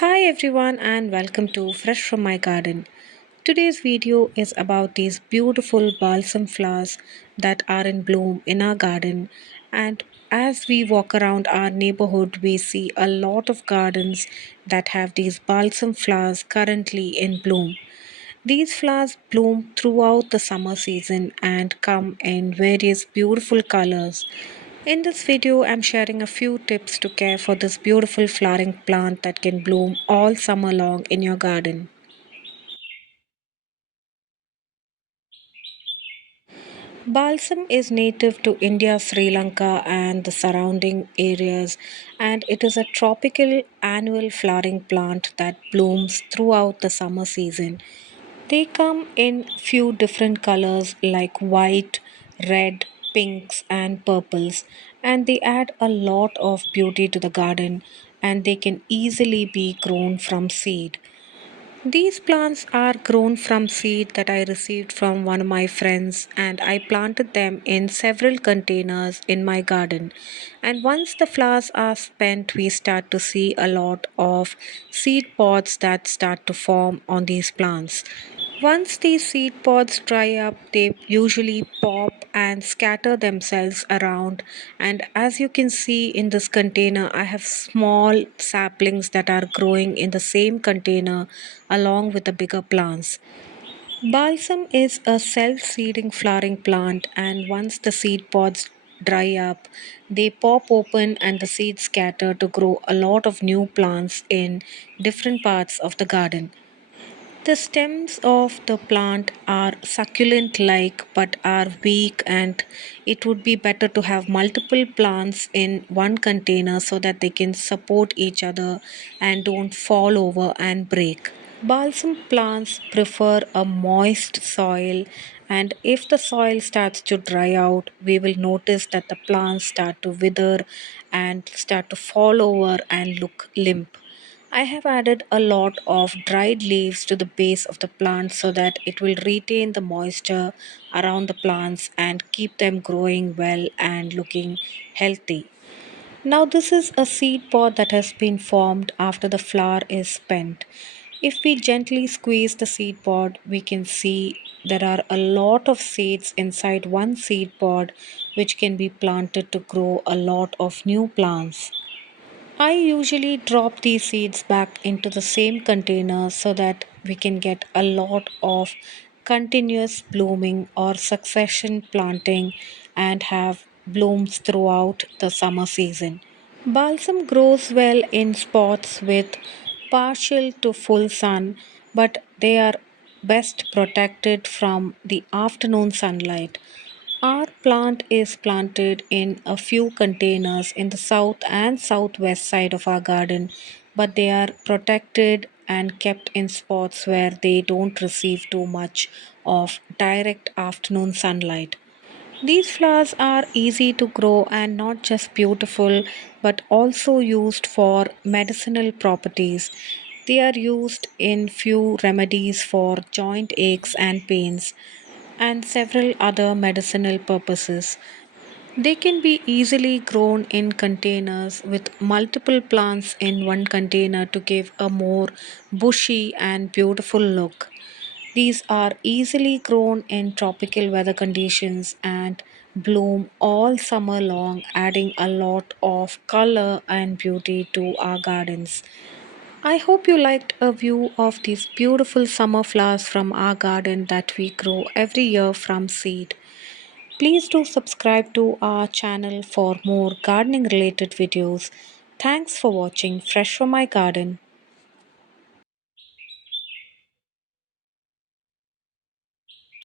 Hi everyone and welcome to Fresh from My Garden. Today's video is about these beautiful balsam flowers that are in bloom in our garden, and as we walk around our neighborhood we see a lot of gardens that have these balsam flowers currently in bloom. These flowers bloom throughout the summer season and come in various beautiful colors. In this video, I'm sharing a few tips to care for this beautiful flowering plant that can bloom all summer long in your garden. Balsam is native to India, Sri Lanka, and the surrounding areas, and it is a tropical annual flowering plant that blooms throughout the summer season. They come in few different colors like white, red, pinks, and purples, and they add a lot of beauty to the garden, and they can easily be grown from seed. These plants are grown from seed that I received from one of my friends, and I planted them in several containers in my garden. And once the flowers are spent, we start to see a lot of seed pods that start to form on these plants. Once these seed pods dry up, they usually pop and scatter themselves around. And as you can see in this container, I have small saplings that are growing in the same container along with the bigger plants. Balsam is a self seeding flowering plant, and once the seed pods dry up, they pop open and the seeds scatter to grow a lot of new plants in different parts of the garden. The stems of the plant are succulent like but are weak, and it would be better to have multiple plants in one container so that they can support each other and don't fall over and break. Balsam plants prefer a moist soil, and if the soil starts to dry out, we will notice that the plants start to wither and start to fall over and look limp. I have added a lot of dried leaves to the base of the plant so that it will retain the moisture around the plants and keep them growing well and looking healthy. Now, this is a seed pod that has been formed after the flower is spent. If we gently squeeze the seed pod, we can see there are a lot of seeds inside one seed pod, which can be planted to grow a lot of new plants. I usually drop these seeds back into the same container so that we can get a lot of continuous blooming or succession planting and have blooms throughout the summer season. Balsam grows well in spots with partial to full sun, but they are best protected from the afternoon sunlight. Our plant is planted in a few containers in the south and southwest side of our garden, but they are protected and kept in spots where they don't receive too much of direct afternoon sunlight. These flowers are easy to grow and not just beautiful but also used for medicinal properties. They are used in few remedies for joint aches and pains and several other medicinal purposes. They can be easily grown in containers with multiple plants in one container to give a more bushy and beautiful look. These are easily grown in tropical weather conditions and bloom all summer long, adding a lot of color and beauty to our gardens. I hope you liked a view of these beautiful summer flowers from our garden that we grow every year from seed. Please do subscribe to our channel for more gardening related videos. Thanks for watching Fresh from My Garden.